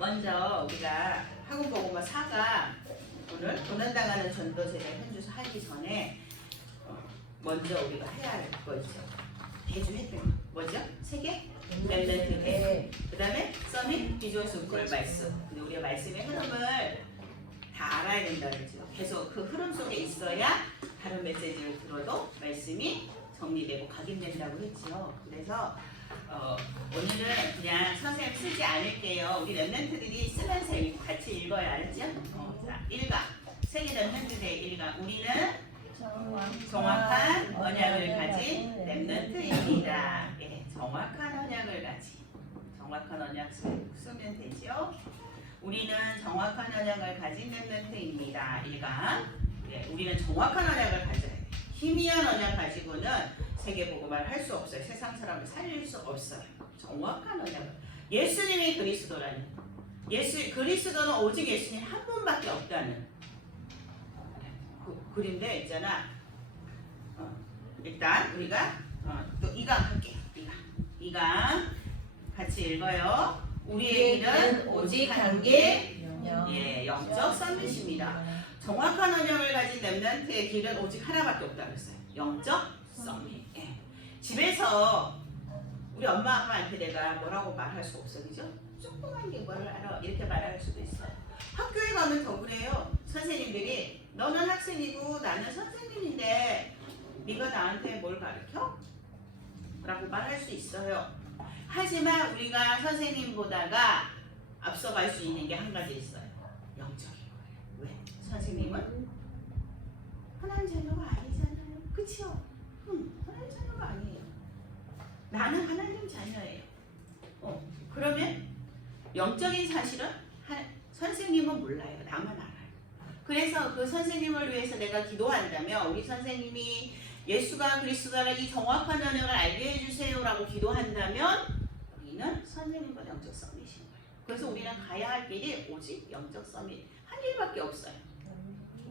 먼저 우리가 학원보고마 4가 오늘 고난당하는 전도제를 현주소 하기 전에 먼저 우리가 해야 할 거 있죠. 대주했던 거 뭐죠? 3개? 랩런트 해. 그 다음에 서밋, 비조수, 꿀, 말씀. 근데 우리가 말씀의 흐름을 다 알아야 된다 그랬죠. 계속 그 흐름 속에 있어야 다른 메시지를 들어도 말씀이 정리되고 각인된다고 했죠. 그래서 오늘은 그냥 선생님 쓰지 않을게요. 우리 랩런트들이 쓰면서 같이 읽어야 알죠? 자, 1강. 세계 랩런트들의 1강. 우리는 정확한 언약을 가진 랩런트입니다. 예, 정확한 언약을 가진. 정확한 언약 쓰면 되죠. 우리는 정확한 언약을 가진 랩런트입니다. 1강. 예, 우리는 정확한 언약을 가져야 돼요. 희미한 언약 가지고는 세계복음을 할 수 없어요. 세상 사람을 살릴 수 없어요. 정확한 언약을. 예수님이 그리스도라니. 그리스도는 오직 예수님 한 분밖에 없다는 그림대 있잖아. 일단 우리가 또 2강 할게요. 2강 같이 읽어요. 우리의 길은 오직 한 길, 영적 서밋입니다. 정확한 언약을 가진 랩런트의 길은 오직 하나밖에 없다고 했어요. 영적 서밋. 예. 집에서 우리 엄마 아빠한테 내가 뭐라고 말할 수 없어, 그죠? 조그만 게 뭐를 알아 이렇게 말할 수도 있어요. 학교에 가면 더 그래요. 선생님들이 너는 학생이고 나는 선생님인데 네가 나한테 뭘 가르쳐? 라고 말할 수 있어요. 하지만 우리가 선생님보다가 앞서갈 수 있는 게 한 가지 있어요. 영적인 거예요. 왜? 선생님은 하나님 자녀가 아니잖아요. 그쵸? 하나님 자녀가 아니에요. 나는 하나님 자녀예요. 그러면 영적인 사실은 선생님은 몰라요. 나만 알아요. 그래서 그 선생님을 위해서 내가 기도한다면 우리 선생님이 예수가 그리스도라는 이 정확한 언약을 알게 해주세요라고 기도한다면 우리는 선생님과 영적 서밋인 거예요. 그래서 우리는 가야 할 길이 오직 영적 서밋 한 길밖에 없어요.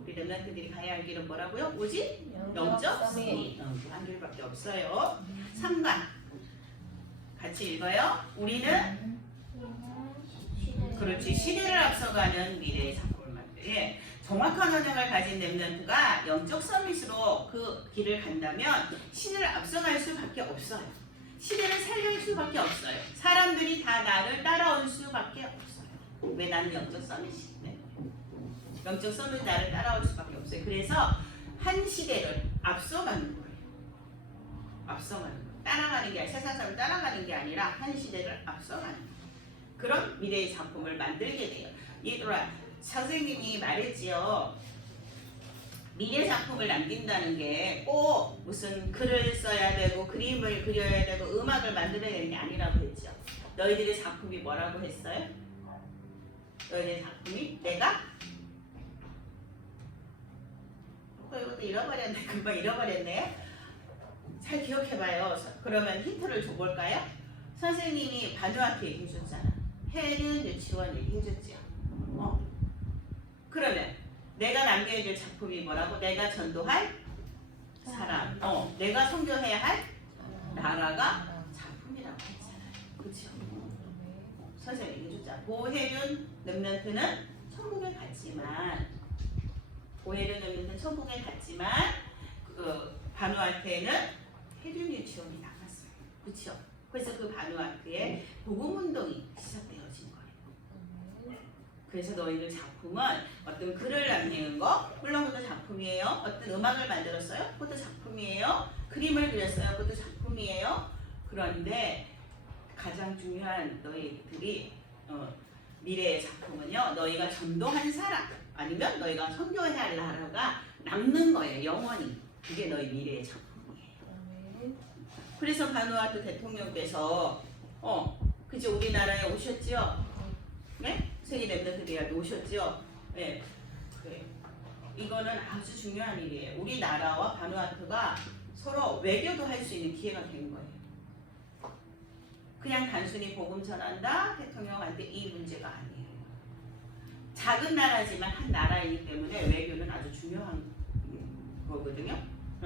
우리 랩런트들이 가야 할 길은 뭐라고요? 오직 영적 서밋 한 길밖에 없어요. 3강 같이 읽어요. 우리는 그렇지 시대를 앞서가는 미래의 작품을 만들어 정확한 언약을 가진 랩런트가 영적 서밋으로 그 길을 간다면 신을 앞서갈 수밖에 없어요. 시대를 살릴 수밖에 없어요. 사람들이 다 나를 따라올 수밖에 없어요. 왜 나는 영적 서밋이네? 영적 서밋 나를 따라올 수밖에 없어요. 그래서 한 시대를 앞서가는 거예요. 앞서가는 거예요. 따라가는 게 아니라 세상 사람을 따라가는 게 아니라 한 시대를 앞서가는 거예요. 그런 미래의 작품을 만들게 돼요. 얘들아, 선생님이 말했지요. 미래 작품을 남긴다는 게 꼭 무슨 글을 써야 되고 그림을 그려야 되고 음악을 만들어야 되는 게 아니라고 했죠. 너희들의 작품이 뭐라고 했어요? 너희들의 작품이 내가 이것도 잃어버렸네. 금방 잃어버렸네요. 잘 기억해봐요. 그러면 힌트를 줘볼까요? 선생님이 반주한테 얘기해줬잖아. 해는 유치원 얘기해줬죠. 그러면 내가 남겨줄 작품이 뭐라고? 내가 전도할 사람. 내가 선교해야 할 나라가 작품이라고 했잖아요. 그렇죠? 선생님이 얘기해줬잖아. 보혜륜 랩런트는 천국에 갔지만 그 반우한테는 해륜 유치원이 나갔어요. 그렇죠? 그래서 그 반우한테의 복음운동이 시작되어진 거예요. 그래서 너희들 작품은 어떤 글을 남기는 거, 물론 그것도 작품이에요. 어떤 음악을 만들었어요? 그것도 작품이에요. 그림을 그렸어요? 그것도 작품이에요. 그런데 가장 중요한 너희들이 미래의 작품은요. 너희가 전도한 사람 아니면 너희가 선교해야 할 나라가 남는 거예요. 영원히. 그게 너희 미래의 작품이에요. 그래서 바누아투 대통령께서 그죠? 우리나라에 오셨죠? 네? 세계 랩런트들이 오셨죠? 네. 그래. 이거는 아주 중요한 일이에요. 우리나라와 바누아투가 서로 외교도 할 수 있는 기회가 된 거예요. 그냥 단순히 복음 전한다 대통령한테 이 문제가 아니에요. 작은 나라지만 한 나라이기 때문에 외교는 아주 중요한 거거든요.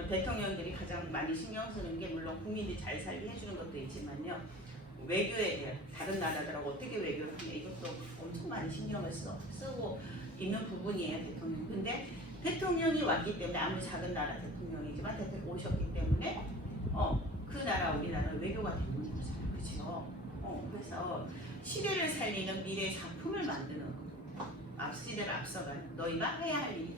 대통령들이 가장 많이 신경 쓰는 게 물론 국민들이 잘 살게 해주는 것도 있지만요. 외교에 대한 다른 나라들하고 어떻게 외교를 하냐 이것도 엄청 많이 신경을 쓰고 있는 부분이에요, 대통령. 근데 대통령이 왔기 때문에 아무리 작은 나라 대통령이지만 대통령이 오셨기 때문에 그 나라 우리나라 외교가 되는 거잖아요, 그렇죠? 그래서 시대를 살리는 미래 작품을 만드는 거. 시대를 앞서가는 너희가 해야 할 일이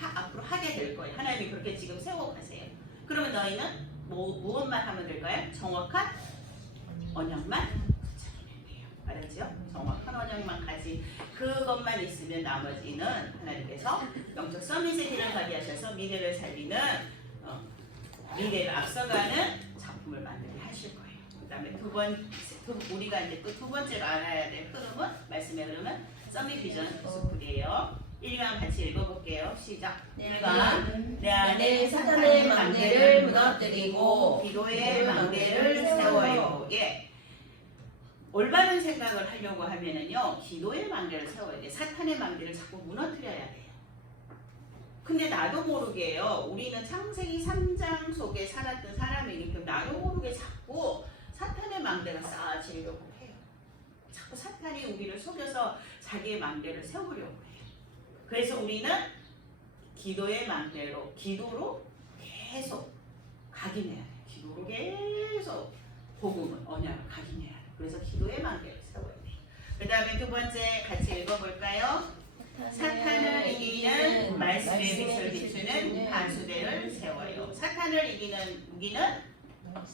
앞으로 하게 될 거예요. 하나님이 그렇게 지금 세워가세요. 그러면 너희는 무엇만 하면 될까요? 정확한 언약만 붙잡으면 돼요. 알았죠? 정확한 언약만 가지. 그것만 있으면 나머지는 하나님께서 영적 서밋의 길을 가게 하셔서 미래를 살리는 미래를 앞서가는 작품을 만들게 하실 거예요. 그 다음에 우리가 이제 또 두 번째로 알아야 될 흐름은 말씀의 흐름은 서밋 비전 스쿨이에요. 1강 같이 읽어볼게요. 시작. 1강 내 안에 사탄의 망대를 무너뜨리고 기도의 망대를 세워요. 예. 올바른 생각을 하려고 하면은요, 기도의 망대를 세워야 돼. 사탄의 망대를 자꾸 무너뜨려야 돼요. 근데 나도 모르게요. 우리는 창세기 3장 속에 살았던 사람이기 때문에 나도 모르게 자꾸 사탄의 망대가 쌓아지려고 해요. 자꾸 사탄이 우리를 속여서 자기의 망대를 세우려고 해요. 그래서 우리는 기도의 망대로, 기도로 계속 각인해야 돼요. 기도로 계속 복음을, 언약을 각인해야 돼요. 그래서 기도의 망대를 세워야 돼요. 그 다음에 두 번째 같이 읽어볼까요? 사탄을 이기는 말씀의 빛을 비추는 반수대를 세워요. 사탄을 이기는 무기는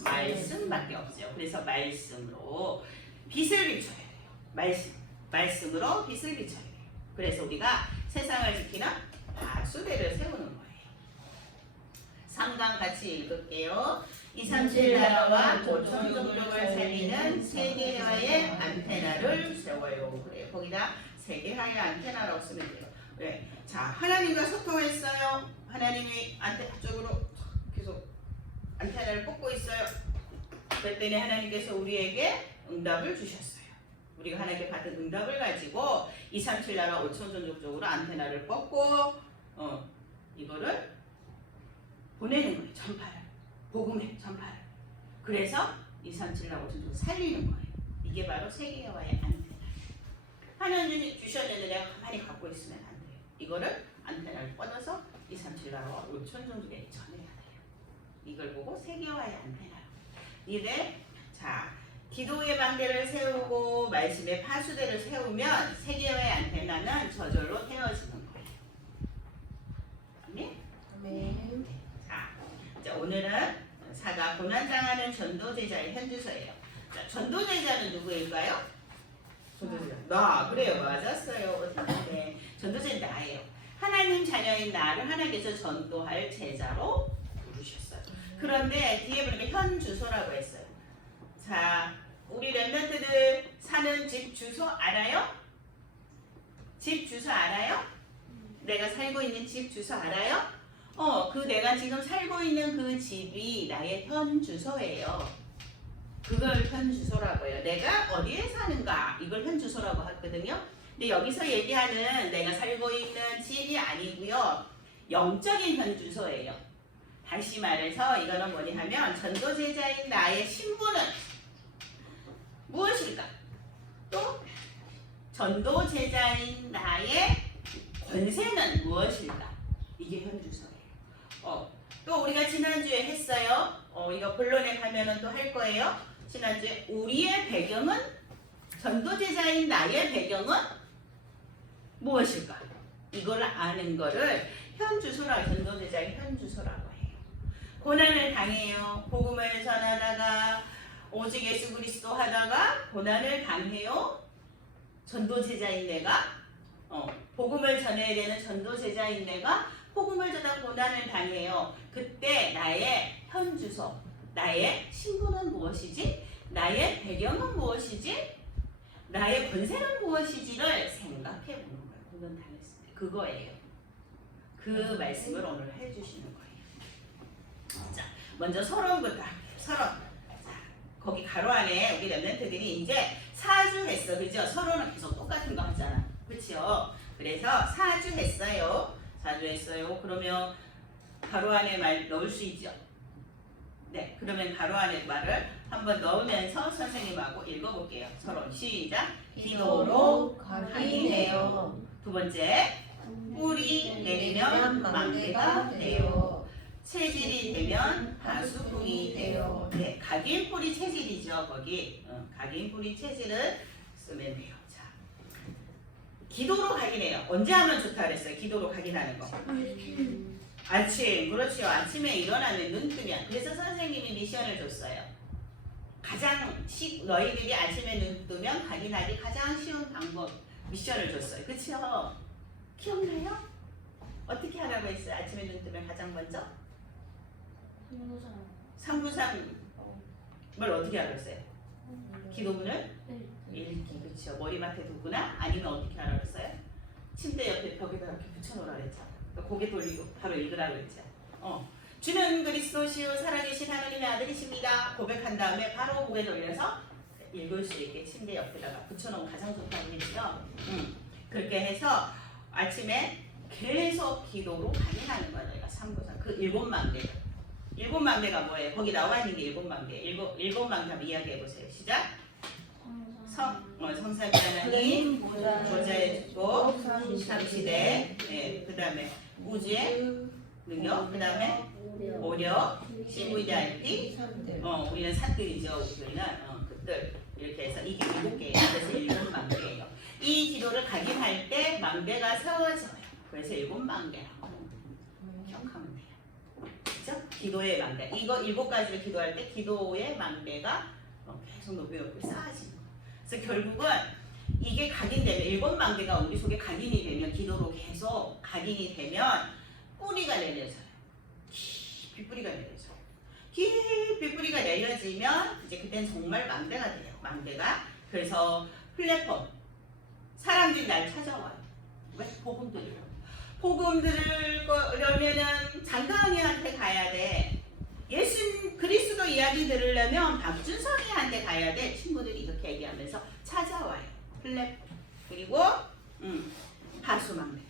말씀밖에 없어요. 그래서 말씀으로 빛을 비춰야 돼요. 말씀으로 빛을 비춰야 돼요. 그래서 우리가 세상을 지키는 반수대를 세우는 거예요. 3강 같이 읽을게요. 237 나라와 5천 종족을 살리는 세계화의 안테나를 세워요. 그래요. 거기다 세계화의 안테나라고 쓰면 돼요. 네. 자, 하나님과 소통했어요. 하나님이 안테나 쪽으로 계속 안테나를 뽑고 있어요. 그랬더니 하나님께서 우리에게 응답을 주셨어요. 우리가 하나님께 받은 응답을 가지고 237 나라 5천 종족 쪽으로 안테나를 뻗고 이거를 보내는 거예요. 전파를. 복음의 전파를. 그래서 237 나라 5천 종족을 살리는 거예요. 이게 바로 세계화의 안테나. 하나님이 주셨는데 내가 가만히 갖고 있으면 안 돼요. 이거를 안테나를 뻗어서 237 나라 5천 종족에 전해야 돼요. 이걸 보고 세계화의 안테나. 이래 자. 기도의 망대를 세우고 말씀의 파수대를 세우면 세계화의 안테나는 저절로 태워지는 거예요. 아멘? 아멘. 자, 오늘은 사가 고난당하는 전도제자의 현주소예요. 자, 전도제자는 누구일까요? 전도제자. 나. 그래요. 맞았어요. 네. 전도제는 나예요. 하나님 자녀인 나를 하나님께서 전도할 제자로 부르셨어요. 그런데 뒤에 보니까 현주소라고 했어요. 자, 우리 랩런트들 사는 집 주소 알아요? 집 주소 알아요? 내가 살고 있는 집 주소 알아요? 내가 지금 살고 있는 그 집이 나의 현 주소예요. 그걸 현 주소라고 해요. 내가 어디에 사는가 이걸 현 주소라고 하거든요. 근데 여기서 얘기하는 내가 살고 있는 집이 아니고요. 영적인 현 주소예요. 다시 말해서 이거는 뭐냐 하면 전도제자인 나의 신분은 무엇일까? 또 전도제자인 나의 권세는 무엇일까? 이게 현주소예요. 또 우리가 지난주에 했어요. 이거 본론에 가면은 또 할 거예요. 지난주에 우리의 배경은 전도제자인 나의 배경은 무엇일까? 이걸 아는 거를 현주소라고 전도제자의 현주소라고 해요. 고난을 당해요. 복음을 전하다가 오직 예수 그리스도 하다가 고난을 당해요. 전도제자인 내가 복음을 전해야 되는 전도제자인 내가 복음을 전하다 고난을 당해요. 그때 나의 현주소, 나의 신분은 무엇이지? 나의 배경은 무엇이지? 나의 권세는 무엇이지를 생각해 보는 거예요. 그건 당했습니다. 그거예요. 그 말씀을 오늘 해주시는 거예요. 자, 먼저 서론부터 서론. 거기 가로 안에 우리 랩런트들이 이제 4주 했어. 그죠? 서로는 계속 똑같은 거 하잖아. 그쵸? 그래서 4주 했어요. 4주 했어요. 그러면 가로 안에 말 넣을 수 있죠? 네. 그러면 가로 안에 말을 한번 넣으면서 선생님하고 읽어볼게요. 서론 시작. 기도로 각인해요. 두 번째, 뿌리 내리면 망대가 돼요. 체질이 되면 파수꾼이 돼요. 네, 각인 뿌리 체질이죠. 거기 각인 뿌리 체질을 쓰면 돼요. 자, 기도로 각인해요. 언제 하면 좋다 그랬어요? 기도로 각인하는 거. 아침, 그렇죠. 아침에 일어나면 눈 뜨면. 그래서 선생님이 미션을 줬어요. 너희들이 아침에 눈 뜨면 각인하기 가장 쉬운 방법 미션을 줬어요. 그렇죠? 기억나요? 어떻게 하라고 했어요? 아침에 눈 뜨면 가장 먼저? 상부상 뭘 어떻게 하라고 했어요? 기도문을 읽기. 그렇죠. 머리맡에 두거나 아니면 어떻게 하라고 했어요? 침대 옆에 벽에다 이렇게 붙여놓으라고 했죠. 고개 돌리고 바로 읽으라고 했죠. 주는 그리스도시요 살아계신 하나님의 아들이십니다. 고백한 다음에 바로 고개 돌려서 읽을 수 있게 침대 옆에다가 붙여놓으면 가장 좋다고 했죠. 그렇게 해서 아침에 계속 기도로 각인하는 거예요. 저희가 3부상 그 7망대. 7망대가 뭐예요? 거기 나와 있는 게 7망대. 7망대 한번 이야기해 보세요. 시작. 성삼위 하나님, 보좌의 주고, 삼시대, 네, 그 다음에 우주의 능력, 그 다음에 오력, CVIP, 우리는 삿들이죠. 우리는 그들 이렇게 해서 이게 7개예요. 그래서 7망대예요. 이 기도를 각인할 때 망대가 세워져요. 그래서 7망대라고 기억하면 돼요. 그죠? 기도의 망대. 이거 7가지를 기도할 때 기도의 망대가 계속 높이 쌓아지는 거예요. 그래서 결국은 이게 각인되면 7망대가 우리 속에 각인이 되면 기도로 계속 각인이 되면 뿌리가 내려져요. 깊이 뿌리가 내려져요. 깊이 뿌리가 내려지면 이제 그땐 정말 망대가 돼요. 망대가. 그래서 플랫폼. 사람들이 날 찾아와요. 왜? 복음 들으려고. 복음 들으려면은 장가은이한테 가야 돼. 예수 그리스도 이야기 들으려면 박준성이한테 가야 돼. 친구들이 이렇게 얘기하면서 찾아와요. 플랫폼. 그리고 파수망대.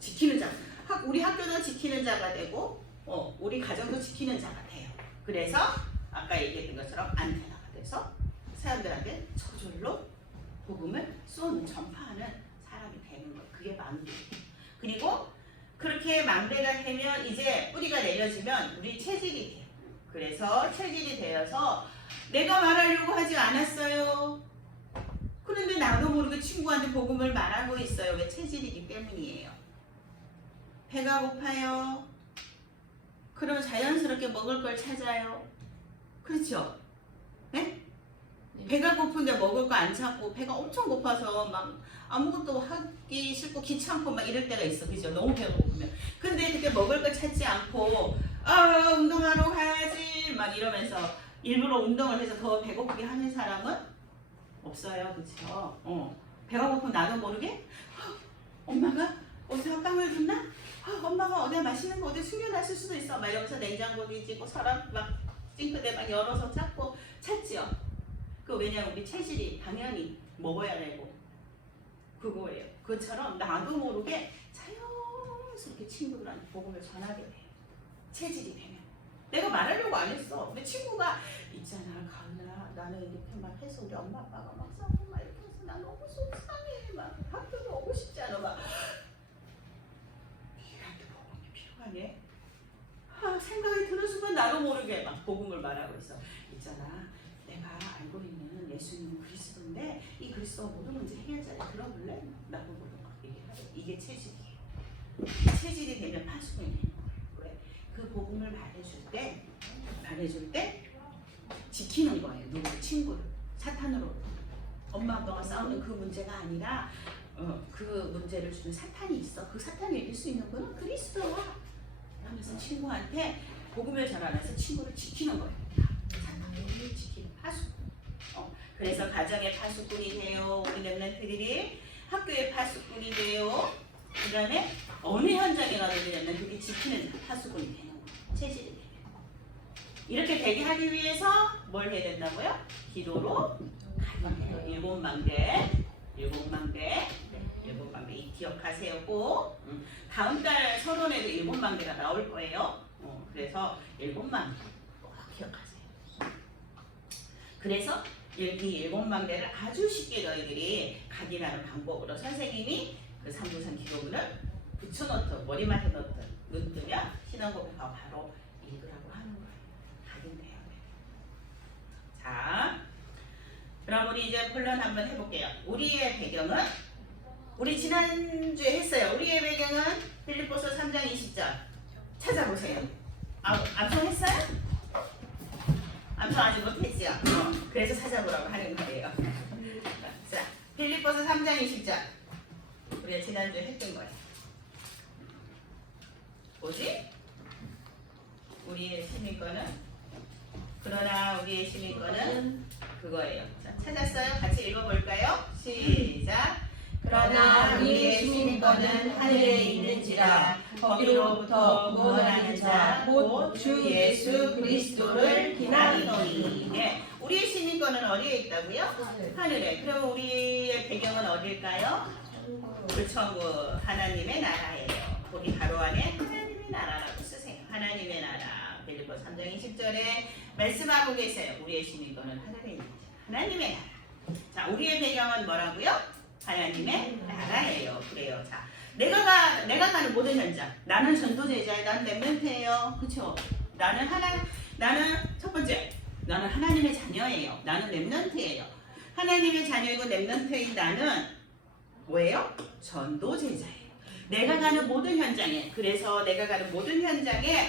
지키는 자. 우리 학교도 지키는 자가 되고 우리 가정도 지키는 자가 돼요. 그래서 아까 얘기했던 것처럼 안테나가 돼서 사람들한테 저절로 복음을 쏘는 전파하는 사람이 되는 거예요. 그게 망대. 그리고 그렇게 망대가 되면 이제 뿌리가 내려지면 우리 체질이 돼요. 그래서 체질이 되어서 내가 말하려고 하지 않았어요. 그런데 나도 모르게 친구한테 복음을 말하고 있어요. 왜? 체질이기 때문이에요. 배가 고파요. 그럼 자연스럽게 먹을 걸 찾아요. 그렇죠? 네? 배가 고픈데 먹을 거 안 찾고 배가 엄청 고파서 막 아무것도 하기 싫고 귀찮고 막 이럴 때가 있어. 그죠? 너무 배가 고프면. 근데 그때 먹을 거 찾지 않고 운동하러 가야지 막 이러면서 일부러 운동을 해서 더 배고프게 하는 사람은 없어요. 그렇죠? 배가 고프면 나도 모르게 엄마가 어디서 빵을 줬나? 엄마가 어디 맛있는 거 어디 숨겨놨을 수도 있어. 막 이러면서 냉장고 뒤지고 서랍 막 싱크대 막 열어서 찾죠. 그 왜냐면 우리 체질이 당연히 먹어야 되고 그거예요. 그처럼 나도 모르게 자연스럽게 친구들한테 복음을 전하게 돼요. 체질이 되면. 내가 말하려고 안 했어. 근데 친구가 있잖아, 가은아, 나는 이렇게 막 해서 우리 엄마 아빠가 막 싸우고 막 이렇게 해서 나 너무 속상해. 막 학교도 오고 싶지 않아. 막 얘한테 복음이 필요하네. 생각이 드는 순간 나도 모르게 막 복음을 말하고 있어. 있잖아, 내가 알고 있는 예수님은 그리스도인데 이 그리스도가 모든 문제 해결자래. 들어볼래? 나보고 막 얘기하래. 이게 체질이에요. 체질이 되면 파수꾼이 되는 거예요. 왜? 그 복음을 말해줄 때 지키는 거예요. 누구? 친구를. 사탄으로. 엄마 아빠가 싸우는 그 문제가 아니라 그 문제를 주는 사탄이 있어. 그 사탄이 이길 수 있는 거는 그리스도야. 그러면서 친구한테 복음을 전하면서 친구를 지키는 거예요. 사탄을 지키는 파수꾼. 그래서 가정의 파수꾼이 돼요. 우리 랩런트들이 학교의 파수꾼이 돼요. 그 다음에 어느 현장에 가도 랩런트들이 지키는 파수꾼이 되는 거예요. 체질이 되면. 이렇게 되게 하기 위해서 뭘 해야 된다고요? 기도로 각인해요. 7망대. 7망대 이 기억하세요. 꼭. 다음 달 서론에도 7망대가 나올 거예요. 그래서 7망대 꼭 기억하세요. 그래서 이 일곱 망대를 아주 쉽게 너희들이 각인하는 방법으로 선생님이 그 3부선 기록을 붙여놓든 머리맡에 놓든 눈 뜨면 신앙 고백하고 바로 읽으라고 하는 거예요. 각인돼요. 자, 그럼 우리 이제 본론 한번 해볼게요. 우리의 배경은 우리 지난주에 했어요. 우리의 배경은 빌립보서 3장 20절 찾아보세요. 암송했어요? 암송 아직 못했지요? 그래서 찾아보라고 하는 거예요. 자, 빌립보서 3장 20절 우리가 지난주에 했던 거예요. 뭐지? 우리의 시민권은 그러나 우리의 시민권은 그거예요. 자, 찾았어요? 같이 읽어볼까요? 시작. 그러나 우리의 시민권은 하늘에 있는지라 거기로부터 구원하는 자 곧 주 예수 그리스도를 기나리노니. 네, 우리의 시민권은 어디에 있다고요? 하늘에. 그럼 우리의 배경은 어딜까요? 불천국 하나님의 나라예요. 거기 바로 안에 하나님의 나라라고 쓰세요. 하나님의 나라. 빌립보 3장 20절에 말씀하고 계세요. 우리의 시민권은 하늘에 있는 하나님의 나라. 자, 우리의 배경은 뭐라고요? 하나님의 나라예요. 그래요. 자, 내가 가는 모든 현장. 나는 전도제자예요. 나는 렘넌트예요. 그렇죠? 나는 첫 번째, 나는 하나님의 자녀예요. 나는 렘넌트예요. 하나님의 자녀이고 렘넌트인 나는 뭐예요? 전도제자예요. 내가 가는 모든 현장에, 그래서 내가 가는 모든 현장에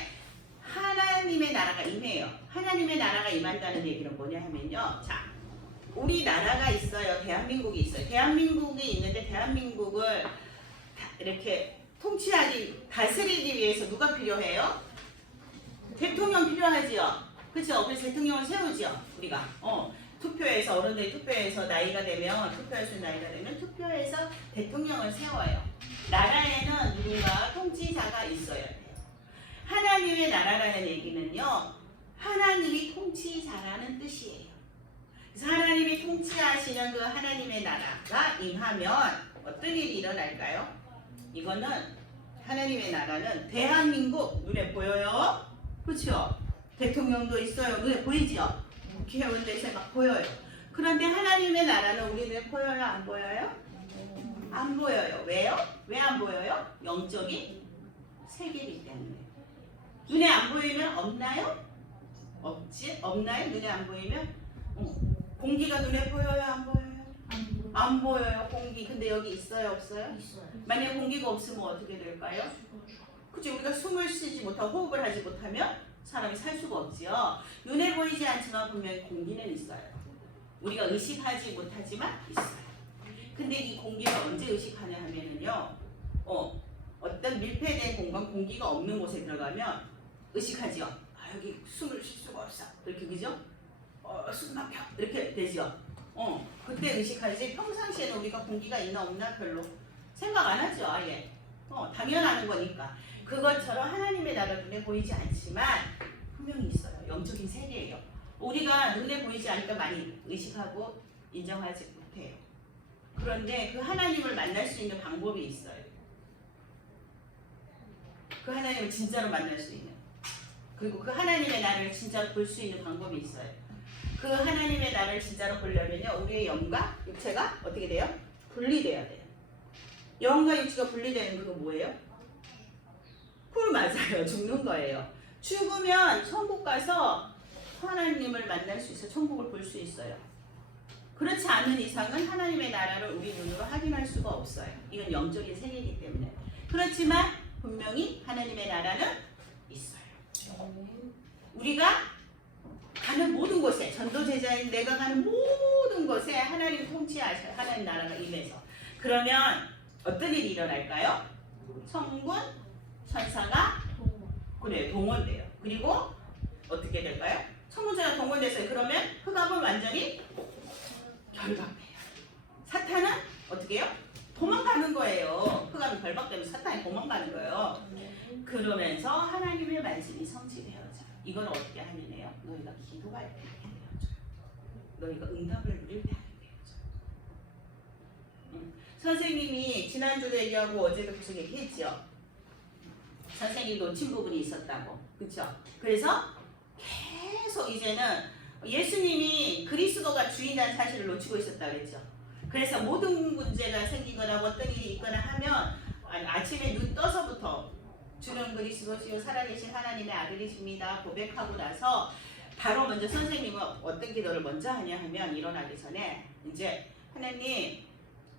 하나님의 나라가 임해요. 하나님의 나라가 임한다는 얘기는 뭐냐 하면요. 자, 우리나라가 있어요. 대한민국이 있어요. 대한민국이 있는데 대한민국을 이렇게 다스리기 위해서 누가 필요해요? 대통령 필요하지요. 그렇죠? 그래서 대통령을 세우지요. 우리가 투표해서 어른들이 투표해서 나이가 되면 투표할 수 있는 나이가 되면 투표해서 대통령을 세워요. 나라에는 누군가 통치자가 있어야 돼요. 하나님의 나라라는 얘기는요. 하나님이 통치자라는 뜻이에요. 그래서 하나님이 통치하시는 그 하나님의 나라가 임하면 어떤 일이 일어날까요? 이거는 하나님의 나라는 대한민국 눈에 보여요? 그렇죠? 대통령도 있어요. 눈에 보이죠? 국회의원들에서 막 보여요. 그런데 하나님의 나라는 우리 눈에 보여요? 안 보여요? 안 보여요. 왜요? 왜 안 보여요? 영적인 세계이기 때문에. 눈에 안 보이면 없나요? 없나요? 눈에 안 보이면? 공기가 눈에 보여요? 안 보여요? 안 보여요. 공기. 근데 여기 있어요? 없어요? 있어요. 만약 공기가 없으면 어떻게 될까요? 그치? 우리가 숨을 쉬지 못하고 호흡을 하지 못하면 사람이 살 수가 없지요. 눈에 보이지 않지만 분명히 공기는 있어요. 우리가 의식하지 못하지만 있어요. 근데 이 공기를 언제 의식하냐 하면은요. 어떤 밀폐된 공간, 공기가 없는 곳에 들어가면 의식하지요. 아, 여기 숨을 쉴 수가 없어. 이렇게 그죠? 숨 막혀. 이렇게 되죠. 그때 의식하지. 평상시에는 우리가 공기가 있나 없나 별로 생각 안 하죠. 아예. 당연한 거니까. 그것처럼 하나님의 나라 눈에 보이지 않지만 분명히 있어요. 영적인 세계예요. 우리가 눈에 보이지 않으니까 많이 의식하고 인정하지 못해요. 그런데 그 하나님을 만날 수 있는 방법이 있어요. 그 하나님을 진짜로 만날 수 있는. 그리고 그 하나님의 나라를 진짜로 볼 수 있는 방법이 있어요. 그 하나님의 나라를 진짜로 보려면요. 우리의 영과 육체가 어떻게 돼요? 분리돼야 돼요. 영과 육체가 분리되는 그거 뭐예요? 맞아요. 죽는 거예요. 죽으면 천국 가서 하나님을 만날 수 있어요. 천국을 볼 수 있어요. 그렇지 않은 이상은 하나님의 나라를 우리 눈으로 확인할 수가 없어요. 이건 영적인 세계이기 때문에. 그렇지만 분명히 하나님의 나라는 있어요. 우리가 가는 모든 곳에, 전도제자인 내가 가는 모든 곳에 하나님 통치하셔요. 하나님 나라가 임해서. 그러면 어떤 일이 일어날까요? 성군, 천사가 그래 동원돼요. 그리고 어떻게 될까요? 천군천사가 동원됐어요. 그러면 흑암은 완전히 결박돼요. 사탄은 어떻게 해요? 도망가는 거예요. 흑암이 결박되면 사탄이 도망가는 거예요. 그러면서 하나님의 말씀이 성취되어져. 이건 어떻게 하느냐요? 너희가 기도할 때 하게 되어져요. 너희가 응답을 누릴 때 하게 되어져요. 선생님이 지난주도 얘기하고 어제도 계속 얘기했죠. 선생님이 놓친 부분이 있었다고. 그렇죠? 그래서 계속 이제는 예수님이 그리스도가 주인이라는 사실을 놓치고 있었다 그랬죠. 그래서 모든 문제가 생기거나 어떤 일이 있거나 하면 아침에 눈 떠서부터 주는 그리스도시요 살아계신 하나님의 아들이십니다 고백하고 나서 바로 먼저 선생님은 어떤 기도를 먼저 하냐 하면 일어나기 전에 이제 하나님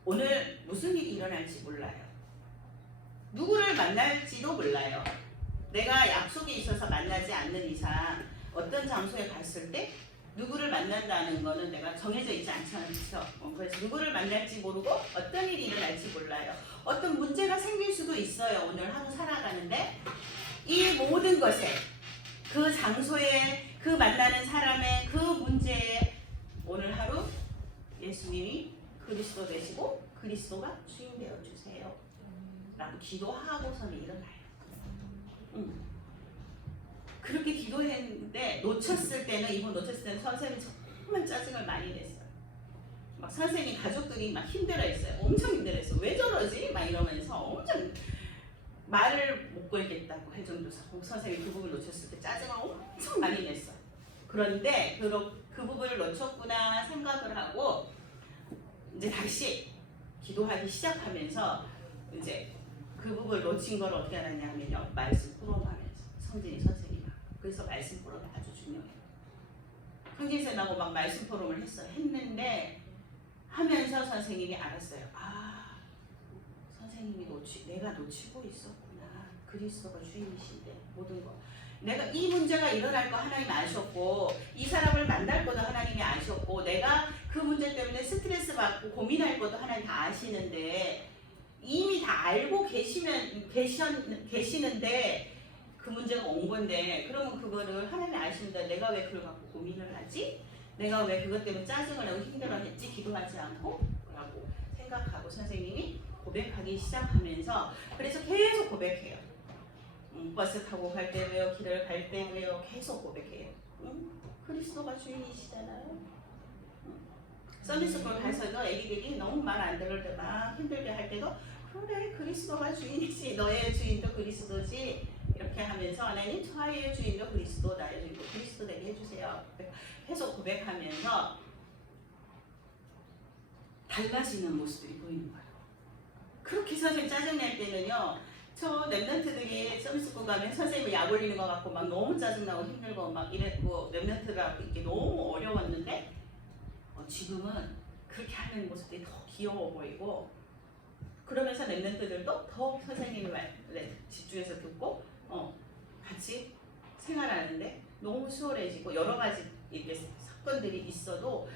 오늘 무슨 일이 일어날지 몰라요. 누구를 만날지도 몰라요. 내가 약속이 있어서 만나지 않는 이상 어떤 장소에 갔을 때 누구를 만난다는 거는 내가 정해져 있지 않잖아요. 그래서 누구를 만날지 모르고 어떤 일이 일어날지 몰라요. 어떤 문제가 생길 수도 있어요. 오늘 하루 살아가는데 이 모든 것에 그 장소에 그 만나는 사람의 그 문제에 오늘 하루 예수님이 그리스도 되시고 그리스도가 주인 되어주세요 라고 기도하고서는 일어나요. 그렇게 기도했는데 놓쳤을 때는 이번 놓쳤을 때는 선생님이 정말 짜증을 많이 냈어요. 막 선생님 가족들이 막 힘들어했어요. 엄청 힘들어했어. 왜 저러지? 막 이러면서 엄청 말을 못 걸겠다고 할 정도로 선생님이 그 부분을 놓쳤을 때 짜증을 엄청 많이 냈어요. 그런데 그 부분을 놓쳤구나 생각을 하고 이제 다시 기도하기 시작하면서 이제 그 부분을 놓친 걸 어떻게 하느냐 하면요. 말씀 풀어가면서 성진이 선생님하고 그래서 말씀 포럼이 아주 중요해요. 성진쌤하고 막 말씀 포럼을 했는데 하면서 선생님이 알았어요. 아 선생님이 내가 놓치고 있었구나. 그리스도가 주인이신데 모든 거 내가 이 문제가 일어날 거 하나님이 아셨고 이 사람을 만날 것도 하나님이 아셨고 내가 그 문제 때문에 스트레스 받고 고민할 것도 하나님 다 아시는데 이미 다 알고 계시는데 그 문제가 온 건데 그러면 그거를 하나님이 아시는데 내가 왜 그걸 갖고 고민을 하지? 내가 왜 그것 때문에 짜증을 내고 힘들어했지? 기도하지 않고? 라고 생각하고 선생님이 고백하기 시작하면서 그래서 계속 고백해요. 버스 타고 갈 때 왜요? 길을 갈 때 왜요? 계속 고백해요. 그리스도가 주인이시잖아요. 서비스콜 가서도 애기들이 너무 말 안 들을 때 막 힘들게 할 때도 그래 그리스도가 주인이지 너의 주인도 그리스도지 이렇게 하면서 하나님 저의 주인도 그리스도 나의 주인도 그리스도 되게 해주세요. 계속 고백하면서 달라지는 모습들이 보이는 거예요. 그렇게 선생님 짜증낼 때는요. 저 랩런트들이 서비스콜 가면 선생님이 약 올리는 것 같고 막 너무 짜증나고 힘들고 막 이랬고 랩런트가 이게 너무 어려웠는데 지금은 그렇게 하는 모습들이 더 귀여워 보이고 그러면서 랩런트들도 더 선생님의 말에 집중해서 듣고 같이 생활하는데 너무 수월해지고 여러 가지 이렇게 사건들이 있어도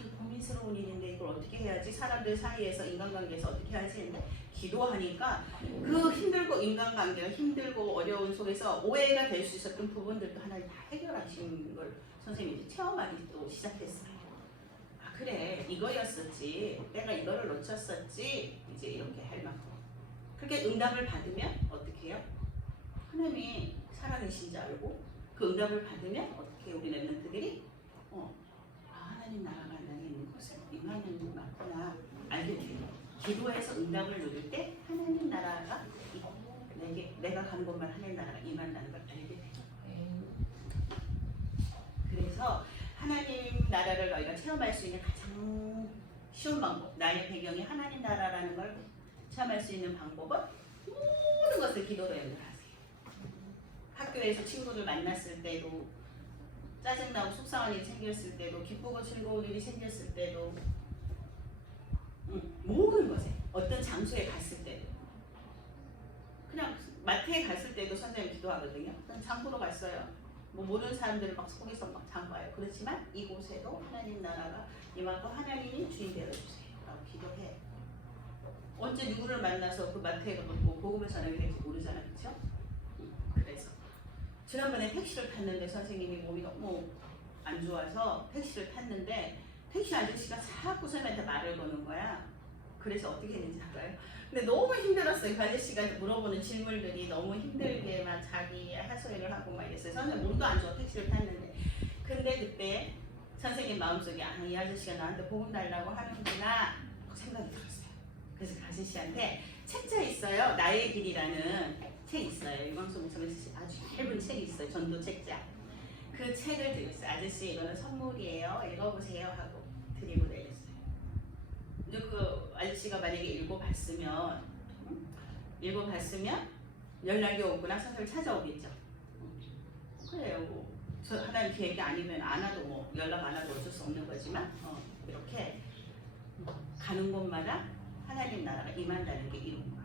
이게 고민스러운 일인데 이걸 어떻게 해야지 사람들 사이에서 인간관계에서 어떻게 하지 했는데 기도하니까 그 힘들고 인간관계가 힘들고 어려운 속에서 오해가 될 수 있었던 부분들도 하나님 다 해결하신 걸 선생님이 체험하기 또 시작했어요. 아 그래 이거였었지 내가 이거를 놓쳤었지 이제 이렇게 할 만큼 그렇게 응답을 받으면 어떻게 해요? 하나님이 살아계신 줄 알고 그 응답을 받으면 어떻게 우리 랩런트들이 하나님 나라가 나에 있는 곳에 임하는 맞구나 알게 돼요. 기도해서 응답을 누릴 때 하나님 나라가 내가 가는 곳만 하나님 나라가 임한다는 걸 알게 돼요. 그래서 하나님 나라를 너희가 체험할 수 있는 가장 쉬운 방법 나의 배경이 하나님 나라라는 걸 체험할 수 있는 방법은 모든 것을 기도로 연결하세요. 학교에서 친구들 만났을 때도 짜증나고 속상한 일이 생겼을 때도 기쁘고 즐거운 일이 생겼을 때도 모든 것에 어떤 장소에 갔을 때도 그냥 마트에 갔을 때도 선생님 기도하거든요. 장보러 갔어요. 뭐 모르는 사람들을 막 속에서 막 장봐요. 그렇지만 이곳에도 하나님 나라가 임하고 하나님이 주인 되어주세요 라고 기도해. 언제 누구를 만나서 그 마트에 가고 복음을 전하게 될지 모르잖아. 그렇죠? 그래서 지난번에 택시를 탔는데 선생님이 몸이 너무 안 좋아서 택시를 탔는데 택시 아저씨가 자꾸 선생님한테 말을 거는 거야. 그래서 어떻게 했는지 알아요? 근데 너무 힘들었어요. 그 아저씨가 물어보는 질문들이 너무 힘들게 막 자기 하소연을 하고 막 이랬어요. 선생님 몸도 안 좋아 택시를 탔는데. 근데 그때 선생님 마음속에 이 아저씨가 나한테 복음 달라고 하는구나 생각이 들었어요. 그래서 그 아저씨한테 책자 있어요. 나의 길이라는 책 있어요. 유광수 목사님 아주 얇은 책이 있어요. 전도 책자. 그 책을 들고 있어요. 아저씨 이거는 선물이에요. 읽어보세요 하고 드리고 내렸어요. 근데 그 아저씨가 만약에 읽어봤으면 연락이 오거나 선생을 찾아오겠죠. 그래요. 뭐. 저 하나님 계획이 아니면 안 와도 뭐 연락 안 와도 어쩔 수 없는 거지만 이렇게 가는 곳마다 하나님 나라가 임한다는 게 이런 거예요.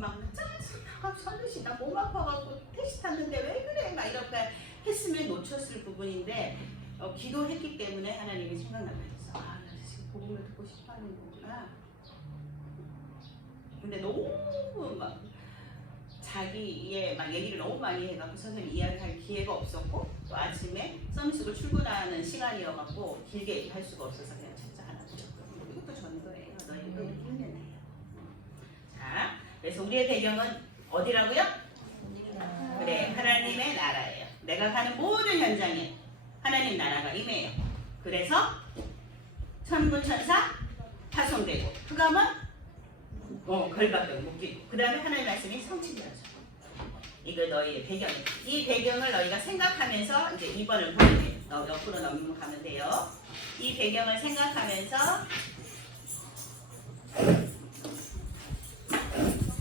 막 짜증나 설르시 나 몸 아파갖고 택시 탔는데 왜 그래 막 이렇게 했으면 놓쳤을 부분인데 기도했기 때문에 하나님이 생각나게 했어. 아, 나 지금 복음을 듣고 싶어하는 거구나. 근데 너무 막 자기의 막 얘기를 너무 많이 해갖고 선생님 이야기할 기회가 없었고 또 아침에 썸식을 출근하는 시간이어갖고 길게 얘기할 수가 없어서 그냥 책자 하나 드렸거든요. 이것도 전도예요. 너희도 힘내요. 자, 그래서 우리의 배경은 어디라고요? 그래, 하나님의 나라예요. 내가 가는 모든 현장에 하나님 나라가 임해요. 그래서 천군 천사 파송되고 흑암은 걸받고 묶이고 그 다음에 하나님 말씀이 성취되어져. 이거 너희의 배경이에요. 이 배경을 너희가 생각하면서 이제 2번을 보면 돼요. 옆으로 넘어가면 돼요. 이 배경을 생각하면서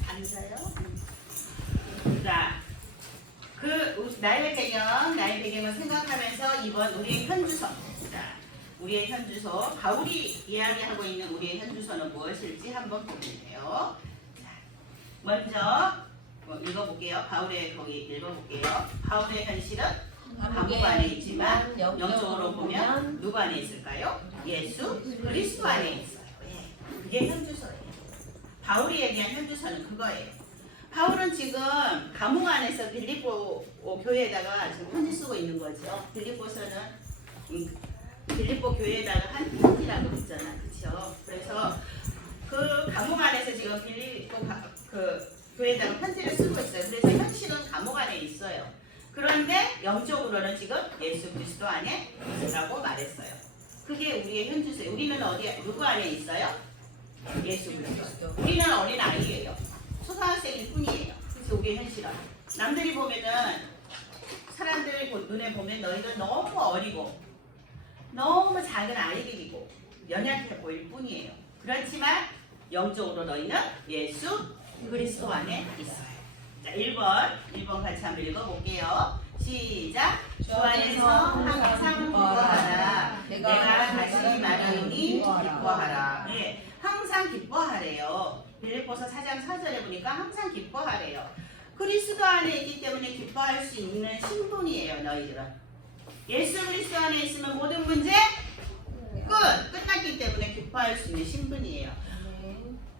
앉아요. 자, 나의 배경을 생각하면서 2번 우리의 현주소. 자, 우리의 현주소, 바울이 이야기하고 있는 우리의 현주소는 무엇일지 한번 보면 돼요. 자, 먼저 읽어볼게요. 바울의 거기 읽어볼게요. 바울의 현실은 감옥 안에 있지만 영적으로 보면 누구 안에 있을까요? 예수 그리스도 안에 있어요. 예, 그게 현주소예요. 바울이 얘기한 현주소는 그거예요. 바울은 지금 감옥 안에서 빌립보 교회에다가 지금 편지 쓰고 있는 거죠. 빌립보 교회에다가 한 편지라고 했잖아, 그렇죠? 그래서 그 감옥 안에서 지금 빌립보 그 교회에다가 편지를 쓰고 있어요. 그래서 현실은 감옥 안에 있어요. 그런데 영적으로는 지금 예수 그리스도 안에 있으라고 말했어요. 그게 우리의 현주소예요. 우리는 어디에 누구 안에 있어요? 예수 그리스도. 우리는 어린 아이예요. 초등학생일 뿐이에요. 그래서 우리의 현실은 남들이 보면은 사람들 눈에 보면 너희들 너무 어리고 너무 작은 아이들이고 연약해 보일 뿐이에요. 그렇지만 영적으로 너희는 예수 그리스도 안에 있어요. 자, 1번 같이 한번 읽어볼게요. 시작. 주 안에서 항상 기뻐하라. 내가 다시 말하노니 기뻐하라. 네, 항상 기뻐하래요. 빌립보서 4장 4절에 보니까 항상 기뻐하래요. 그리스도 안에 있기 때문에 기뻐할 수 있는 신분이에요. 너희들은 예수 그리스도 안에 있으면 모든 문제 끝났기 때문에 기뻐할 수 있는 신분이에요.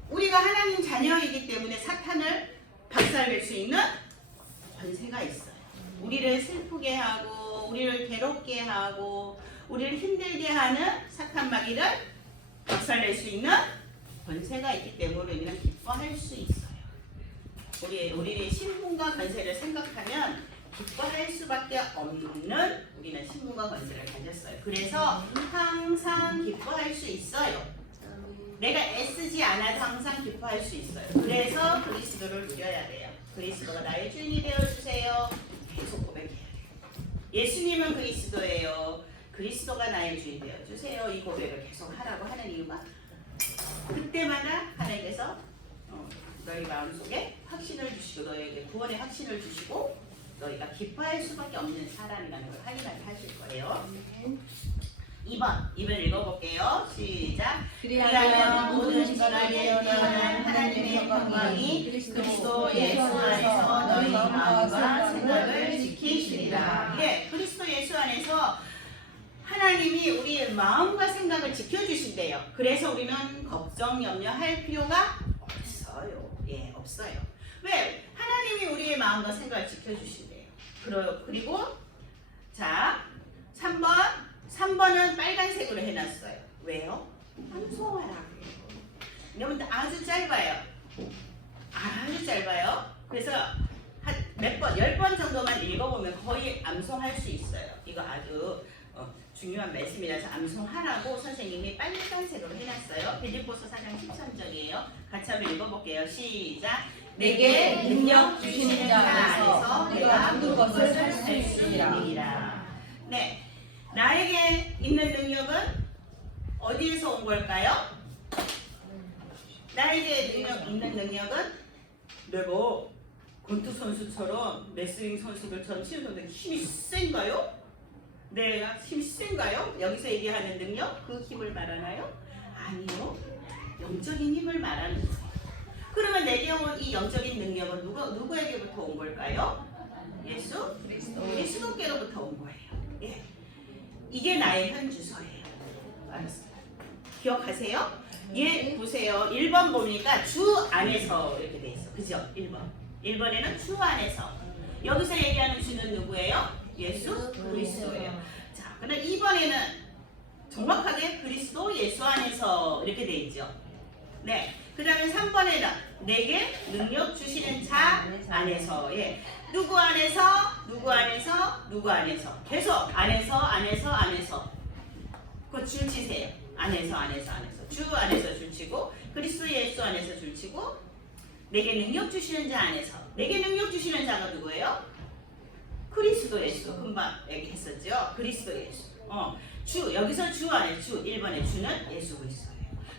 우리가 하나님 자녀이기 때문에 사탄을 박살낼 수 있는 권세가 있어요. 우리를 슬프게 하고 우리를 괴롭게 하고 우리를 힘들게 하는 사탄 마귀를 박살낼 수 있는 권세가 있기 때문에 우리는 기뻐할 수 있어요. 우리의 신분과 권세를 생각하면 기뻐할 수밖에 없는 우리는 신분과 권세를 가졌어요. 그래서 항상 기뻐할 수 있어요. 내가 애쓰지 않아도 항상 기뻐할 수 있어요. 그래서 그리스도를 누려야 돼요. 그리스도가 나의 주인이 되어주세요. 계속 고백해야 돼요. 예수님은 그리스도예요. 그리스도가 나의 주인 되어주세요. 이 고백을 계속 하라고 하는 이유가 그때마다 하나님께서 너희 마음속에 확신을 주시고 너희에게 구원의 확신을 주시고 너희가 기뻐할 수밖에 없는 사람이라는 걸 확인하게 하실 거예요. 2번 읽어볼게요. 시작. 그리하면 모든 지각에 뛰어난 하나님의 영광이 그리스도 예수 안에서 너희 마음과 생각을 지키시리라. 예, 그리스도 예수 안에서 하나님이 우리의 마음과 생각을 지켜주신대요. 그래서 우리는 걱정, 염려할 필요가 없어요. 예, 없어요. 왜? 하나님이 우리의 마음과 생각을 지켜주신대요. 그리고 자, 3번은 빨간색으로 해놨어요. 왜요? 암송하라고. 여러분 아주 짧아요. 아주 짧아요. 그래서 한 몇 번, 10번 정도만 읽어보면 거의 암송할 수 있어요. 이거 아주 중요한 말씀이라서 암송하라고 선생님이 빨간색으로 해놨어요. 빌립보서 4장 13절이에요. 같이 한번 읽어볼게요. 시작. 내게 능력 주시는 자 안에서 내가 모든 것을 할 수 있으리라. 네, 나에게 있는 능력은 어디에서 온 걸까요? 나에게 있는 능력은 내가 권투 선수처럼 레슬링 선수들처럼 치는 선수들 힘이 센가요? 내가 힘이 센가요? 여기서 얘기하는 능력, 그 힘을 말하나요? 아니요. 영적인 힘을 말하는 거예요. 그러면 내게 온 이 영적인 능력은 누구에게부터 온 걸까요? 예수? 그리스도께로부터 온 거예요. 예. 이게 나의 현 주소예요. 알았어요. 기억하세요? 예, 보세요. 1번 보니까 주 안에서 이렇게 돼 있어. 그죠? 1번. 1번에는 주 안에서. 여기서 얘기하는 주는 누구예요? 예수 그리스도예요. 자, 그럼 2번에는 정확하게 그리스도 예수 안에서 이렇게 돼 있죠. 네. 그 다음에 3번에는 내게 능력 주시는 자 안에서. 예. 누구 안에서? 누구 안에서? 누구 안에서? 계속 안에서. 그거 줄 치세요. 안에서. 주 안에서 줄 치고 그리스도 예수 안에서 줄 치고 내게 능력 주시는 자 안에서. 내게 능력 주시는 자가 누구예요? 그리스도 예수. 금방 얘기했었죠. 그리스도 예수. 여기서 주 안에 1번의 주는 예수 그리스도예요.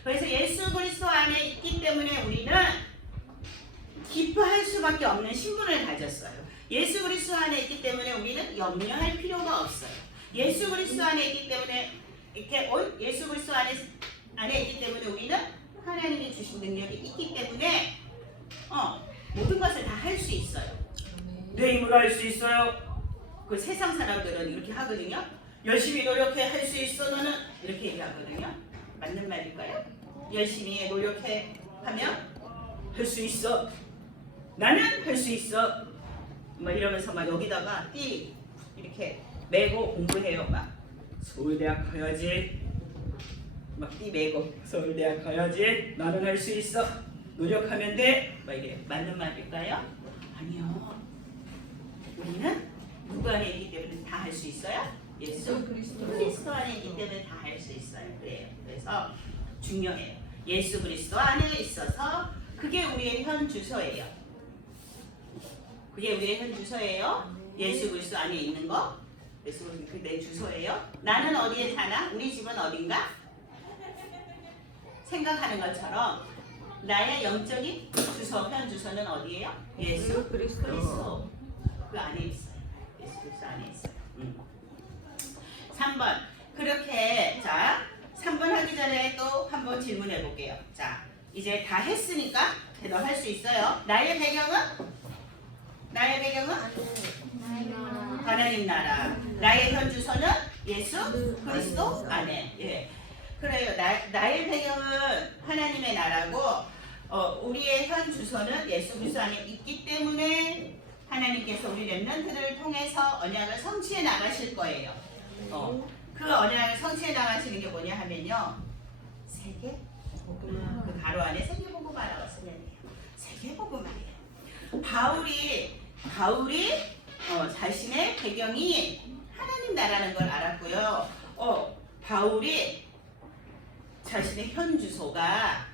그래서 예수 그리스도 안에 있기 때문에 우리는 기뻐할 수밖에 없는 신분을 가졌어요. 예수 그리스도 안에 있기 때문에 우리는 염려할 필요가 없어요. 예수 그리스도 안에 있기 때문에 예수 그리스도 안에 있기 때문에 우리는 하나님이 주신 능력이 있기 때문에 모든 것을 다 할 수 있어요. 내 힘으로 할 수 있어요. 그 세상 사람들은 이렇게 하거든요. 열심히 노력해 할 수 있어 너는 이렇게 얘기하거든요. 맞는 말일까요? 열심히 노력해 하면 할 수 있어. 나는 할 수 있어. 막 이러면서 막 여기다가 띠 이렇게 메고 공부해요. 막 서울대학 가야지. 막 띠 메고 서울대학 가야지. 나는 할 수 있어. 노력하면 돼. 막 이래. 맞는 말일까요? 아니요. 우리는 누구 안에 있기 때문에 다 할 수 있어요? 예수 그리스도 안에 있기 때문에 다 할 수 있어요. 그래요. 그래서 중요해요. 예수 그리스도 안에 있어서 그게 우리의 현 주소예요. 그게 우리의 현 주소예요. 예수 그리스도 안에 있는 거. 예수 그리스도 내 주소예요. 나는 어디에 사나? 우리 집은 어딘가? 생각하는 것처럼 나의 영적인 주소, 현 주소는 어디예요? 예수 그리스도. 그 안에 있어요. 예수 그리스도 안에 있어요. 3번. 그렇게 자 3번 하기 전에 또 한 번 질문해 볼게요. 자 이제 다 했으니까 대답할 수 있어요. 나의 배경은 하나님 나라. 나의 현 주소는 예수 그리스도 안에. 예. 그래요. 나의 배경은 하나님의 나라고 우리의 현 주소는 예수 그리스도 안에 있기 때문에 하나님께서 우리 렘넌트들을 통해서 언약을 성취해 나가실 거예요. 그 언약을 성취해 나가시는 게 뭐냐 하면요. 세계복음화. 그 가로 안에 세계복음화라고 쓰면 돼요. 세계복음화예요. 바울이 자신의 배경이 하나님 나라는 걸 알았고요. 바울이 자신의 현 주소가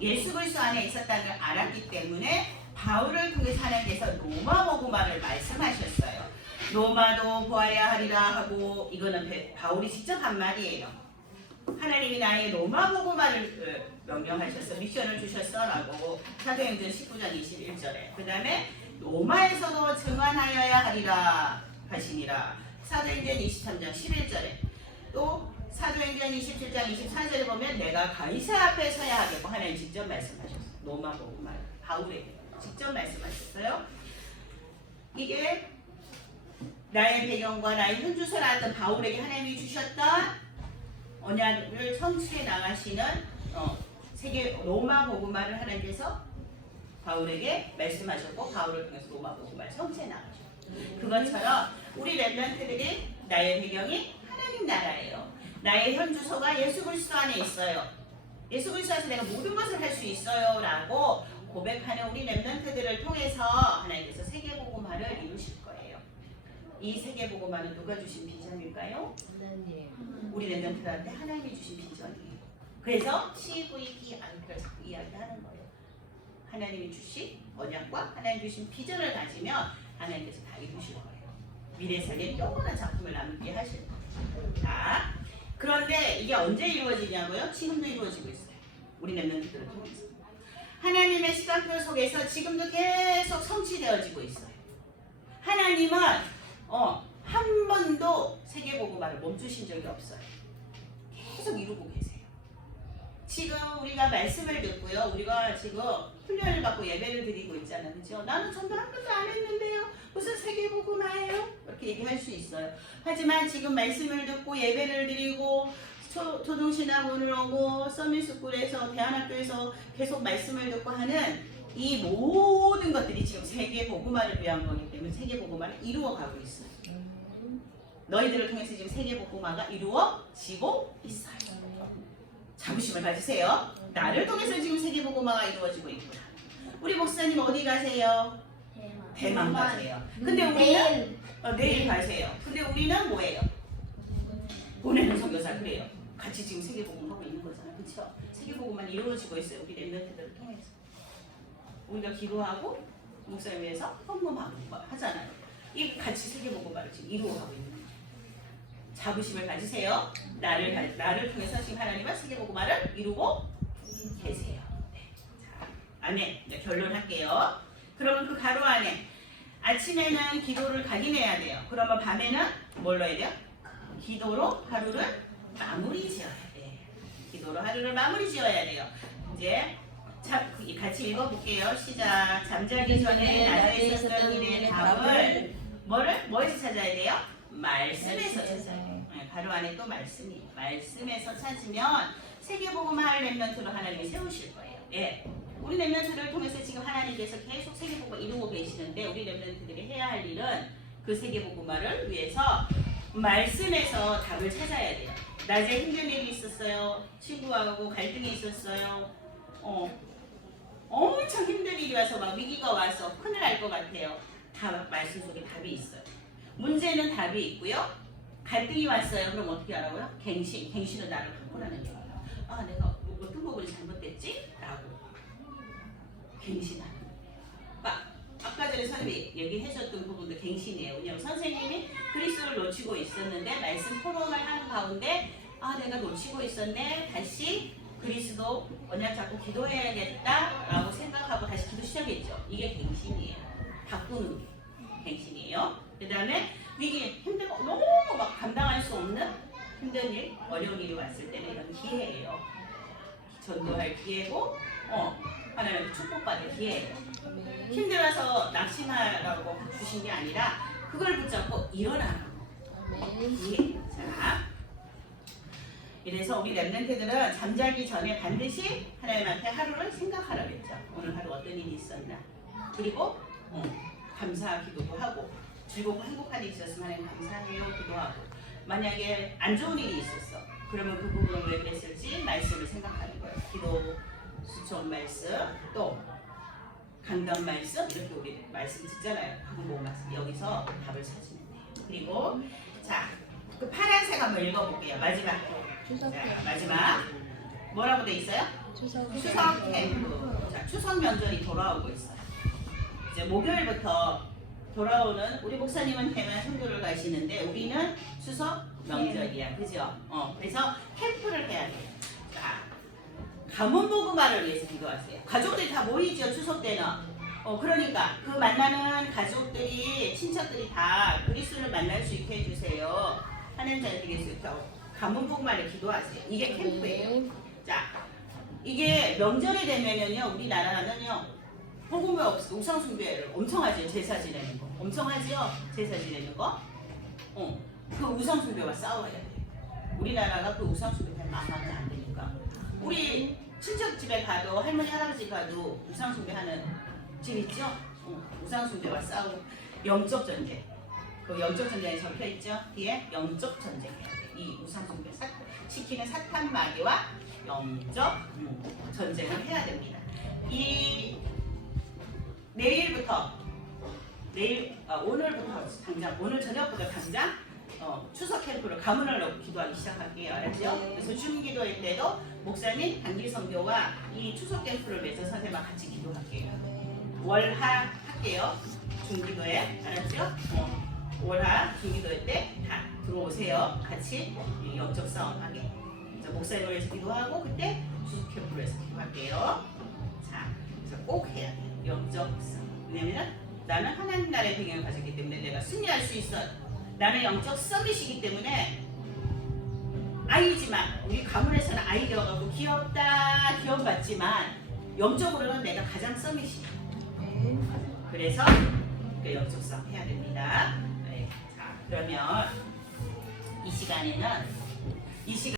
예수 그리스도 안에 있었다는 걸 알았기 때문에 바울을 통해서 하나님께서 로마 복음화를 말씀하셨어요. 로마도 보아야 하리라 하고 이거는 바울이 직접 한 말이에요. 하나님이 나의 로마 복음화를 명령하셨어. 미션을 주셨어라고 사도행전 19장 21절에. 그 다음에 로마에서도 증언하여야 하리라 하시니라. 사도행전 23장 11절에. 또 사도행전 27장 24절에 보면 내가 가이사 앞에 서야 하겠고 하나님 직접 말씀하셨어요. 로마 복음화 바울에게 직접 말씀하셨어요. 이게 나의 배경과 나의 현주소라는 바울에게 하나님이 주셨던 언약을 성취해 나가시는 세계 로마 복음화를 하나님께서 바울에게 말씀하셨고 바울을 통해서 로마 복음화를 성취해 나가셨고 그것처럼 우리 렘넌트들이 나의 배경이 하나님 나라예요. 나의 현주소가 예수 그리스도 안에 있어요. 예수 그리스도 안에서 내가 모든 것을 할 수 있어요 라고 고백하는 우리 렘넌트들을 통해서 하나님께서 세계복음화를 이루실 거예요. 이 세계복음화는 누가 주신 비전일까요? 우리 렘넌트들한테 하나님이 주신 비전이에요. 그래서 CVP 안크를 자꾸 이야기하는 거예요. 하나님이 주신 언약과 하나님 주신 비전을 가지면 하나님께서 다 이루실 거예요. 미래 세계에 영원한 작품을 남기게 하실 거예요. 자, 그런데 이게 언제 이루어지냐고요? 지금도 이루어지고 있어요. 우리 랩런트들을 통해서. 하나님의 시간표 속에서 지금도 계속 성취되어지고 있어요. 하나님은 한 번도 세계복음화를 멈추신 적이 없어요. 계속 이루고 계세요. 지금 우리가 말씀을 듣고요. 우리가 지금 훈련을 받고 예배를 드리고 있잖아요. 그죠? 나는 전도 한 번도 안 했는데요. 무슨 세계복음화예요? 이렇게 얘기할 수 있어요. 하지만 지금 말씀을 듣고 예배를 드리고 초등신학원을 오고 서밋스쿨에서 대안학교에서 계속 말씀을 듣고 하는 이 모든 것들이 지금 세계복음화를 위한 거기 때문에 세계복음화를 이루어가고 있어요. 너희들을 통해서 지금 세계복음화가 이루어지고 있어요. 자부심을 가지세요. 나를 통해서 지금 세계복음화가 이루어지고 있구나. 우리 목사님 어디 가세요? 대만 가세요. 근데 우리는 내일 가세요. 근데 우리는 뭐예요? 보내는 선교사 그래요. 같이 지금 세계복음하고 있는 거잖아요. 그렇죠? 세계복음만 이루어지고 있어요. 우리 랩런트들을 통해서. 우리가 기도하고 목사님 위해서 헌금하고 하잖아요. 이 같이 세계복음화를 지금 이루어가고 있는 거예요. 자부심을 가지세요. 나를 통해서 지금 하나님은 세계복음화를 이루고 계세요. 네. 자, 아멘. 네, 결론할게요. 그러면 그 가로 안에 아침에는 기도를 각인해야 돼요. 그러면 밤에는 뭘로 해야 돼요? 기도로 하루를 마무리 지어야 돼. 기도로 하루를 마무리 지어야 돼요. 이제 같이 읽어볼게요. 시작. 잠자기 전에 낮에 있었던 일의 답을 뭐에서 찾아야 돼요? 말씀에서 찾아야 돼요. 바로 안에 또 말씀이. 말씀에서 찾으면 세계복음화를 랩런트로 하나님이 세우실 거예요. 예. 우리 랩런트를 통해서 지금 하나님께서 계속 세계복음화 이루고 계시는데 우리 랩런트들이 해야 할 일은 그 세계복음화를 위해서 말씀에서 답을 찾아야 돼요. 낮에 힘든 일이 있었어요. 친구하고 갈등이 있었어요. 엄청 힘든 일이 와서 막 위기가 와서 큰일 날 것 같아요. 다 말씀 속에 답이 있어요. 문제는 답이 있고요. 갈등이 왔어요. 그럼 어떻게 하라고요? 갱신은 나를 바꾸라는 거예요. 아, 내가 어떤 부분이 잘못됐지? 라고 갱신하는 거예요. 아까 전에 선생님이 얘기해줬던 부분도 갱신이에요. 왜냐면 선생님이 그리스도를 놓치고 있었는데 말씀 토론을 하는 가운데 내가 놓치고 있었네. 다시 그리스도 언약 잡고 기도해야겠다라고 생각하고 다시 기도 시작했죠. 이게 갱신이에요. 바꾸는 게 갱신이에요. 그 다음에 위기, 힘들고 너무 막 감당할 수 없는 힘든 일, 어려운 일이 왔을 때는 이건 기회예요. 전도할 기회고 하나님 축복받을 기회예요. 힘들어서 낙심하라고 주신 게 아니라 그걸 붙잡고 일어나라고. 기회. 자, 이래서 우리 랩런트들은 잠자기 전에 반드시 하나님한테 하루를 생각하라고 했죠. 오늘 하루 어떤 일이 있었나. 그리고 감사 기도도 하고 즐겁고 행복한 일이 있었으면 하나님 감사해요 기도하고 만약에 안 좋은 일이 있었어. 그러면 그 부분을 왜 그랬을지 말씀을 생각하는 거예요. 기도 수천 말씀 또 강단 말씀 이렇게 우리 말씀 듣잖아요. 한국 말씀 여기서 답을 찾으면 돼요. 그리고 자, 그 파란색 한번 읽어볼게요. 마지막. 자, 마지막 뭐라고 돼 있어요? 추석 캠프. 자, 추석 명절이 돌아오고 있어요. 이제 목요일부터 돌아오는 우리 목사님은 대만 선교를 가시는데 우리는 추석 명절이야, 그죠? 그래서 캠프를 해야 돼요. 자, 가문 복음화를 위해서 기도하세요. 가족들이 다 모이죠 추석 때는. 그러니까 그 만나는 가족들이 친척들이 다 그리스도를 만날 수 있게 해주세요. 하나님 잘 되겠어요. 가문 복음화를 기도하세요. 이게 캠프예요. 자, 이게 명절이 되면은요 우리나라는요 복음화 없어 우상 숭배를 엄청 하죠. 제사 지내는 거 엄청 하죠. 제사 지내는 거. 그 우상 숭배와 싸워야 돼요. 우리나라가 그 우상 숭배 때문에 망하면 안 되니까. 우리 친척 집에 가도 할머니 할아버지 가도 우상 숭배하는 집 있죠. 우상 숭배와 싸우고 영적 전쟁. 그 영적 전쟁이 적혀 있죠. 뒤에 영적 전쟁 해야 돼. 이 우상 숭배 시키는 사탄 마귀와 영적 전쟁을 해야 됩니다. 이 오늘부터 당장 오늘 저녁부터 당장 추석 캠프를 가문을 넣고 기도하기 시작할게요. 알았죠? 그래서 중기도일 때도 목사님 단기 선교와 이 추석 캠프를 맺어서 선생님과 같이 기도할게요. 월하 할게요. 중기도에 알았죠? 오라 중기도회 때 다 들어오세요. 같이 이 영적 싸움하게. 목사님을 위해서 기도하고 그때 주수 캠프를 위해서 기도할게요. 자, 그래서 꼭 해야 돼요. 영적 싸움. 왜냐면 나는 하나님 나라의 배경을 가졌기 때문에 내가 승리할 수 있어요. 나는 영적 썸이시기 때문에 아이지만 우리 가문에서는 아이 되어가고 귀엽다 귀여움받지만 영적으로는 내가 가장 썸이시죠. 그래서 그 영적 싸움 해야 됩니다. 네. 자, 그러면 이 시간에는